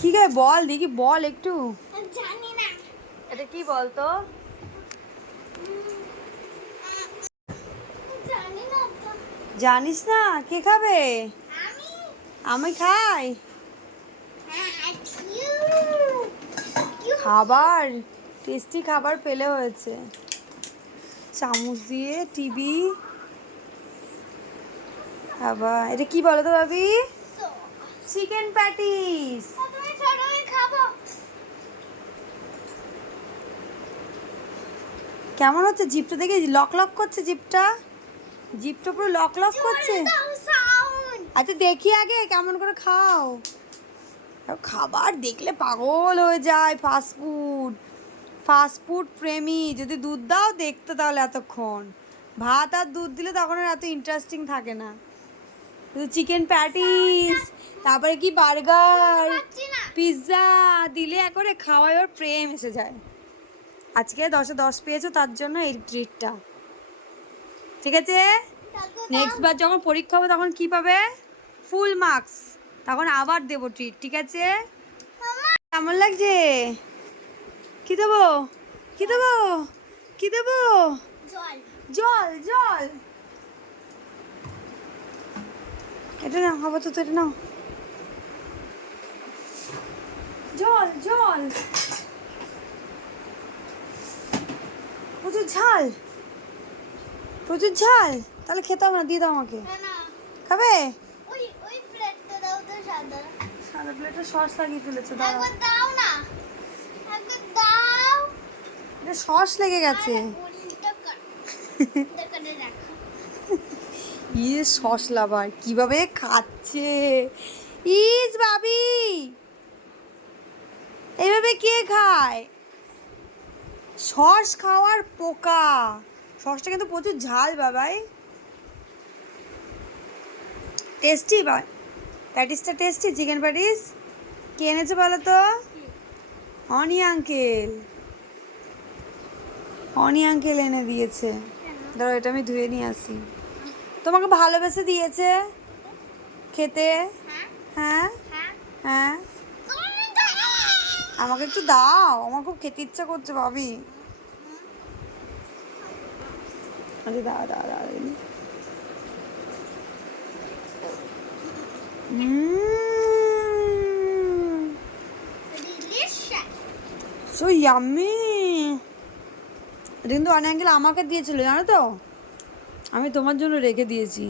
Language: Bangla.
কি খাবে বল দেখি, বল একটু। জানি না এটা কি বলতো? জানি না তো। জানিস না? কে খাবে? আমি আমি খাই। হ্যাঁ খাবার, টেস্টি খাবার পেলে হয়েছে। চামচ দিয়ে টিভি। আবার এটা কি বলো তো ভাবি? Chicken patties. তুমি ছোট আমি খাবো। কেমন হচ্ছে জিপটা? দেখে লক লক করছে জিপটা, জিপটা পুরো লক লক করছে। সাউন্ড আচ্ছা দেখি আগে কেমন করে খাও। খাবার দেখলে পাগল হয়ে যায়। ফাস্ট ফুড, ফাস্ট ফুড প্রেমী। যদি দুধ দাও দেখতো তাহলে এতক্ষণ। ভাত আর দুধ দিলে তখন আর এত ইন্টারেস্টিং থাকে না। চিকেন প্যাটিস, তারপরে কি বার্গার, পিৎজা দিলে একবারে খাওয়ায় ওর প্রেম এসে যায়। আজকে 10-এ 10 পেয়েছো তার জন্য এই ট্রিটটা, ঠিক আছে? নেক্সট বার যখন পরীক্ষা হবে তখন কি পাবে? Full marks. তখন আবার দেবো ট্রিট, ঠিক আছে? কেমন লাগছে? কি দেবো? কি দেবো? কি দেবো? জল জল জল। এটা নাও, হবে তো এটা নাও। জল জল। প্রচুর ঝাল, প্রচুর ঝাল। তাহলে খেতে হবে না, দিয়ে দাও আমাকে। না খাবে? ওই ওই প্লেটটা দাও তো সাদা। সাদা প্লেটে সস লাগিয়ে ফেলেছে, দাও। একবার দাও না, একবার দাও। এটা সস লেগে গেছে। উল্টো কর, করে রাখো। ইয়ে সস লাভার কিভাবে খাচ্ছে। ইস ভাবি, এইভাবে কে খায়? সস খাওয়ার পোকা। সসটা কিন্তু প্রচুর ঝাল বাবাই। টেস্টি বা প্যাটিসটা টেস্টি, চিকেন প্যাটিস। কে এনেছে বলো তো? অনি আঙ্কেল, অনি আঙ্কেল এনে দিয়েছে। ধরো এটা আমি ধুয়ে নিয়ে আসি। তোমাকে ভালোবেসে দিয়েছে খেতে। হ্যাঁ হ্যাঁ হ্যাঁ, তুমি দাও। আমাকে একটু দাও, আমার খুব খেতে ইচ্ছা করছে ভাবি। আরে দাও দাও দাও। ডিলিশিয়াস। So yummy. কিন্তু অনেক আঙ্কেল আমাকে দিয়েছিল জানো তো, আমি তোমার জন্য রেখে দিয়েছি।